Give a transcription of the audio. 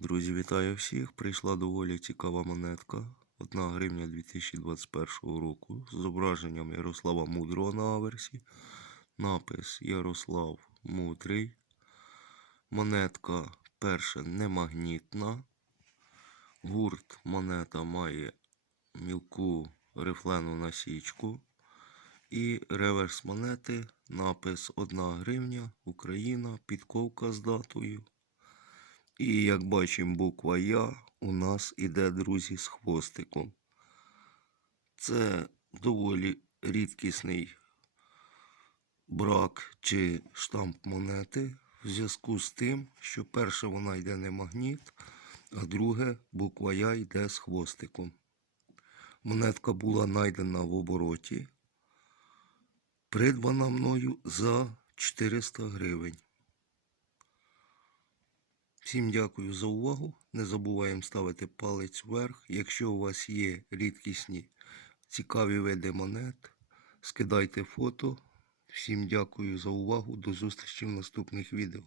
Друзі, вітаю всіх! Прийшла доволі цікава монетка. 1 гривня 2021 року з зображенням Ярослава Мудрого на аверсі. Напис Ярослав Мудрий. Монетка перша немагнітна. Гурт монета має мілку рифлену насічку. І реверс монети напис 1 гривня Україна, підковка з датою. І як бачимо, буква Я у нас іде, друзі, з хвостиком. Це доволі рідкісний брак чи штамп монети в зв'язку з тим, що перше вона йде не магніт, а друге буква Я йде з хвостиком. Монетка була знайдена в обороті, придбана мною за 400 гривень. Всім дякую за увагу. Не забуваємо ставити палець вверх. Якщо у вас є рідкісні цікаві види монет, скидайте фото. Всім дякую за увагу. До зустрічі в наступних відео.